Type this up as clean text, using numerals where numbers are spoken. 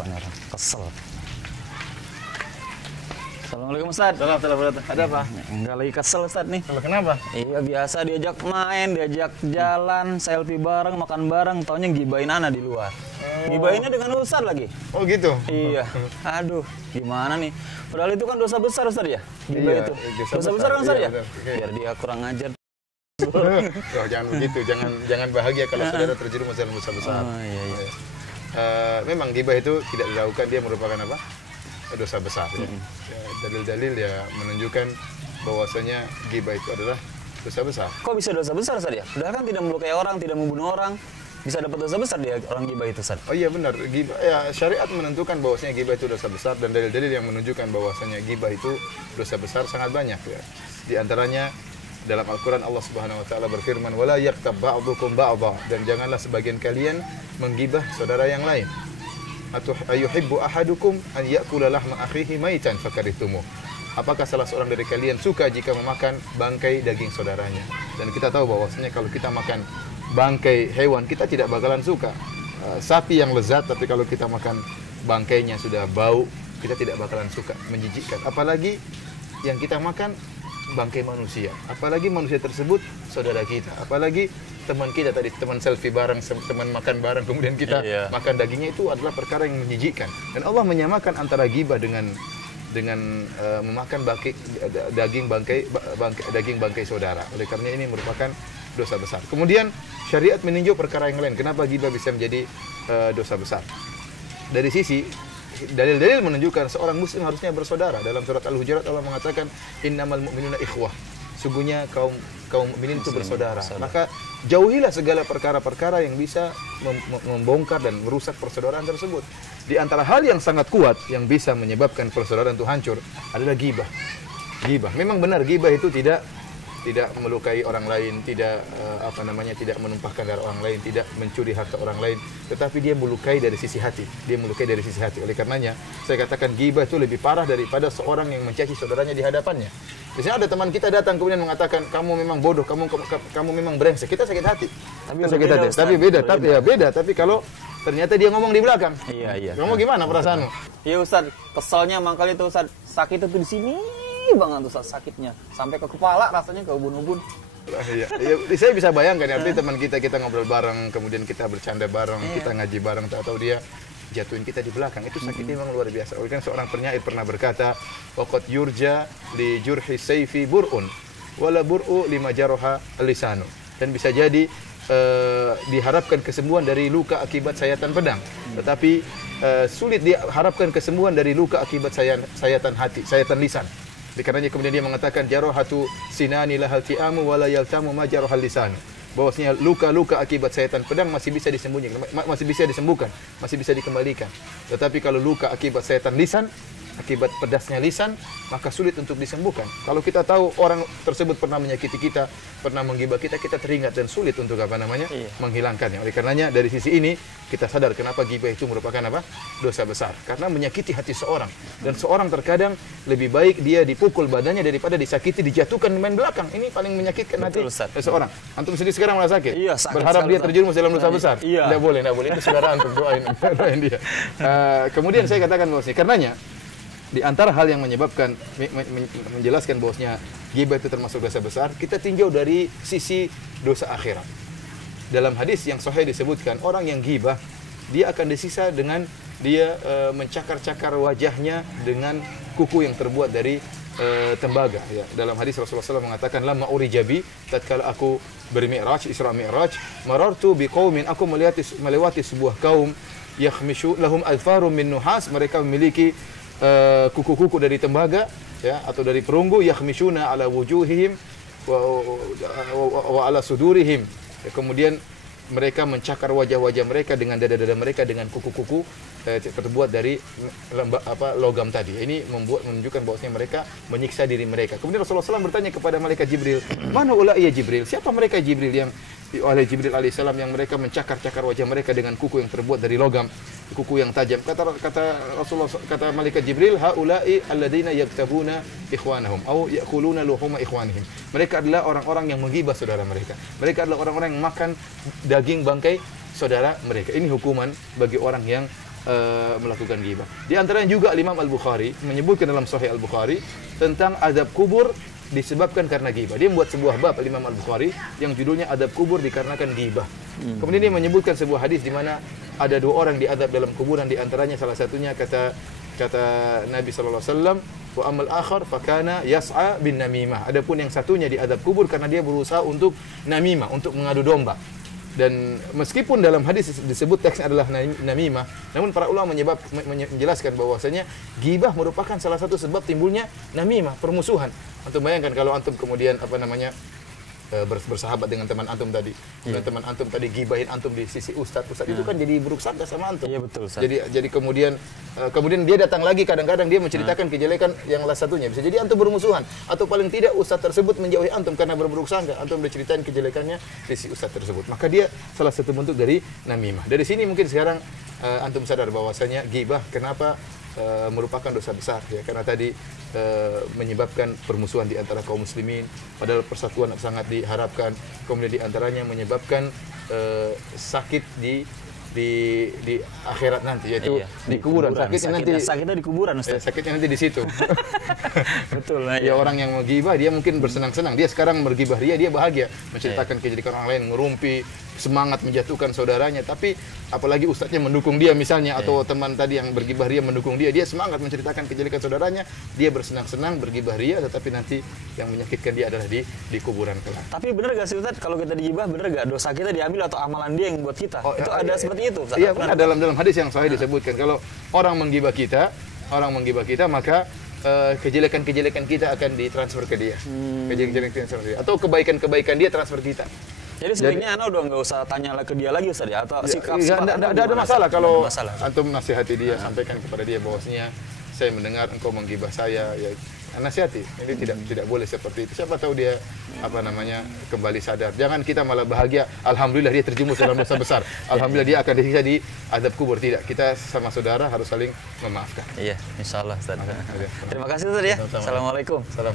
tua nih orang. Kesel. Assalamualaikum Ustaz. Ada apa? Enggak, lagi kesel Ustaz nih. Kalau kenapa? Iya, biasa diajak main, diajak jalan, selfie bareng, makan bareng, taunya gibain ana di luar. Gibainnya dengan Ustaz lagi. Oh gitu? Iya. Aduh, gimana nih? Padahal itu kan dosa besar Ustaz ya? Gibah Iya, itu. dosa Dosa besar besar, kan Ustaz iya, ya? benar. Oke. Biar dia kurang ajar. Oh, jangan begitu, jangan bahagia kalau saudara terjerumus dalam dosa besar. Oh, iya, iya. Memang gibah itu tidak dilakukan, dia merupakan apa? Dosa besar. Ya. Dalil-dalil ya menunjukkan bahwasanya gibah itu adalah dosa besar. Kok bisa dosa besar Ustaz ya? Padahal kan tidak melukai orang, tidak membunuh orang. Bisa dapat dosa besar dia orang gibah itu Ustaz. Oh iya benar, gibah ya syariat menentukan bahwasanya gibah itu dosa besar dan dalil-dalil yang menunjukkan bahwasanya gibah itu dosa besar sangat banyak ya. Di antaranya dalam Al-Qur'an Allah Subhanahu wa taala berfirman wala yaghtab ba'dukum ba'dha, dan janganlah sebagian kalian menggibah saudara yang lain. Atau ayuhibbu ahadukum an ya'kula lahma akhihi maitan fakarihtumu. Apakah salah seorang dari kalian suka jika memakan bangkai daging saudaranya? Dan kita tahu bahwasanya kalau kita makan bangkai hewan kita tidak bakalan suka. Sapi yang lezat, tapi kalau kita makan bangkainya sudah bau, kita tidak bakalan suka, menjijikkan. Apalagi yang kita makan bangkai manusia, apalagi manusia tersebut saudara kita, apalagi teman kita tadi, teman selfie bareng, teman makan bareng, kemudian kita makan dagingnya, itu adalah perkara yang menjijikkan. Dan Allah menyamakan antara gibah dengan memakan daging bangkai saudara. Oleh karena ini merupakan dosa besar. Kemudian syariat meninjau perkara yang lain. Kenapa gibah bisa menjadi dosa besar? Dari sisi dalil-dalil menunjukkan seorang muslim harusnya bersaudara. Dalam surat Al-Hujurat Allah mengatakan innamal mu'minuna ikhwah. Sungguhnya kaum mukminin itu bersaudara. Maka jauhilah segala perkara-perkara yang bisa membongkar dan merusak persaudaraan tersebut. Di antara hal yang sangat kuat yang bisa menyebabkan persaudaraan itu hancur adalah gibah. Gibah. Memang benar gibah itu tidak melukai orang lain, tidak tidak menumpahkan darah orang lain, tidak mencuri harta orang lain, tetapi dia melukai dari sisi hati. Dia melukai dari sisi hati. Oleh karenanya, saya katakan gibah itu lebih parah daripada seorang yang mencaci saudaranya di hadapannya. Biasanya ada teman kita datang kemudian mengatakan kamu memang bodoh, kamu memang brengsek. Kita sakit hati. Tapi beda. Tapi kalau ternyata dia ngomong di belakang. Iya. Kamu gimana perasaanmu? Iya Ustaz, keselnya mangkali itu Ustaz, sakit itu di sini banget Ustaz, sakitnya sampai ke kepala, rasanya ke ubun-ubun. Iya, saya bisa bayangkan ya, artinya teman kita ngobrol bareng, kemudian kita bercanda bareng, kita ngaji bareng, atau dia jatuhin kita di belakang, itu sakitnya memang luar biasa. Oleh karena seorang penyair pernah berkata, waqad yurja li jurhi sayfi bur'un wala bur'u lima jaroha lisanu. Dan bisa jadi diharapkan kesembuhan dari luka akibat sayatan pedang, tetapi sulit diharapkan kesembuhan dari luka akibat sayatan hati, sayatan lisan. Karenanya kemudian dia mengatakan jarohatu sinani lahal ti'amu wala yaltamu ma jarohal lisan. Bahwasanya luka-luka akibat sayatan pedang masih bisa disembunyikan, masih bisa disembuhkan, masih bisa dikembalikan. Tetapi kalau luka akibat sayatan lisan, akibat pedasnya lisan, maka sulit untuk disembuhkan. Kalau kita tahu orang tersebut pernah menyakiti kita, pernah menggibah kita, kita teringat dan sulit untuk menghilangkannya. Oleh karenanya dari sisi ini kita sadar kenapa gibah itu merupakan dosa besar. Karena menyakiti hati seorang, dan seorang terkadang lebih baik dia dipukul badannya daripada disakiti, dijatuhkan main belakang. Ini paling menyakitkan hati seseorang. Antum sendiri sekarang merasa sakit? Iya, sakit. Berharap dia terjerumus dalam dosa besar? Iya. Tidak boleh. Itu saudara antum doain dia. Kemudian saya katakan bahwasanya karenanya di antara hal yang menyebabkan menjelaskan bahwasanya gibah itu termasuk dosa besar, kita tinjau dari sisi dosa akhirat. Dalam hadis yang sahih disebutkan orang yang gibah dia akan disisa dengan dia mencakar-cakar wajahnya dengan kuku yang terbuat dari tembaga. Ya. Dalam hadis Rasulullah SAW mengatakan lama urijabi, tatkala aku bermi'raj, Isra Mi'raj, marartu biqaumin, aku melewati sebuah kaum yakhmishu lahum alfarum min nuhas, mereka memiliki kuku-kuku dari tembaga, ya, atau dari perunggu, yakhmishuna ala wujuhihim wa ala sudurihim. Ya, kemudian mereka mencakar wajah-wajah mereka dengan dada-dada mereka dengan kuku-kuku terbuat dari logam tadi. Ini menunjukkan bahwasanya mereka menyiksa diri mereka. Kemudian Rasulullah SAW bertanya kepada malaikat Jibril, mana ulai ya Jibril? Siapa mereka Jibril yang oleh Jibril alaihissalam yang mereka mencakar-cakar wajah mereka dengan kuku yang terbuat dari logam, kuku yang tajam? Kata Rasulullah, kata malaikat Jibril, haula'i alladzina yaktabuna ikhwanahum au ya'kuluna luhuma ikhwanihim. Mereka adalah orang-orang yang menggibah saudara mereka. Mereka adalah orang-orang yang makan daging bangkai saudara mereka. Ini hukuman bagi orang yang melakukan ghibah. Di antaranya juga Imam Al-Bukhari menyebutkan dalam Sahih Al-Bukhari tentang azab kubur disebabkan karena ghibah. Dia membuat sebuah bab Imam Al-Bukhari yang judulnya azab kubur dikarenakan ghibah. Kemudian dia menyebutkan sebuah hadis di mana ada 2 orang diazab dalam kuburan, di antaranya salah satunya kata Nabi sallallahu alaihi wasallam, wa amal akhar fakana yas'a bin namimah. Adapun yang satunya diazab kubur karena dia berusaha untuk namimah, untuk mengadu domba. Dan meskipun dalam hadis disebut teksnya adalah namimah, namun para ulama menjelaskan bahwasanya ghibah merupakan salah satu sebab timbulnya namimah, permusuhan. Antum bayangkan kalau antum kemudian bersahabat dengan teman antum tadi, dan teman antum tadi gibahin antum di sisi ustadz itu kan jadi buruk sangka sama antum. Iya betul, Ustaz. Jadi kemudian dia datang lagi, kadang-kadang dia menceritakan kejelekan yang satunya. Bisa jadi antum bermusuhan, atau paling tidak ustadz tersebut menjauhi antum karena berburuk sangka. Antum diceritain kejelekannya di si ustadz tersebut. Maka dia salah satu bentuk dari namimah. Dari sini mungkin sekarang antum sadar bahwasanya ghibah kenapa merupakan dosa besar, ya, karena tadi menyebabkan permusuhan di antara kaum muslimin, padahal persatuan sangat diharapkan. Kemudian di antaranya menyebabkan sakit di akhirat nanti, yaitu di kuburan. Sakitnya di kuburan, Ustaz. Sakitnya nanti di situ. Betul lah. Ya, orang yang menggibah dia mungkin bersenang-senang. Dia sekarang bergibah dia bahagia, menceritakan kejelekan orang lain, ngerumpi, semangat menjatuhkan saudaranya. Tapi apalagi ustadznya mendukung dia misalnya, atau teman tadi yang bergibah ria mendukung dia semangat menceritakan kejelekan saudaranya, dia bersenang-senang bergibah ria, tetapi nanti yang menyakitkan dia adalah di kuburan kelak. Tapi benar gak sih Ustaz, kalau kita digibah, benar gak dosa kita diambil atau amalan dia yang buat kita? Itu ada seperti itu, Ustaz? Iya, benar. Dalam hadis yang sahih disebutkan kalau orang menggibah kita, maka kejelekan-kejelekan kita akan ditransfer ke dia. Kejelekan-kejelekan transfer ke dia, atau kebaikan-kebaikan dia transfer kita. Jadi sebaiknya Ana udah nggak usah tanya ke dia lagi, Ustaz, ya? Atau sikap tidak ada masalah kalau antum nasihati dia, sampaikan kepada dia bahwasanya saya mendengar engkau menggibah saya, ya nasihati. Ini tidak boleh seperti itu. Siapa tahu dia kembali sadar. Jangan kita malah bahagia, alhamdulillah dia terjumus dalam dosa besar. Alhamdulillah dia akan disiksa di azab kubur. Tidak, kita sama saudara harus saling memaafkan. Iya, insyaallah, Ustaz. Terima kasih, Ustaz, ya. Assalamualaikum. Salam.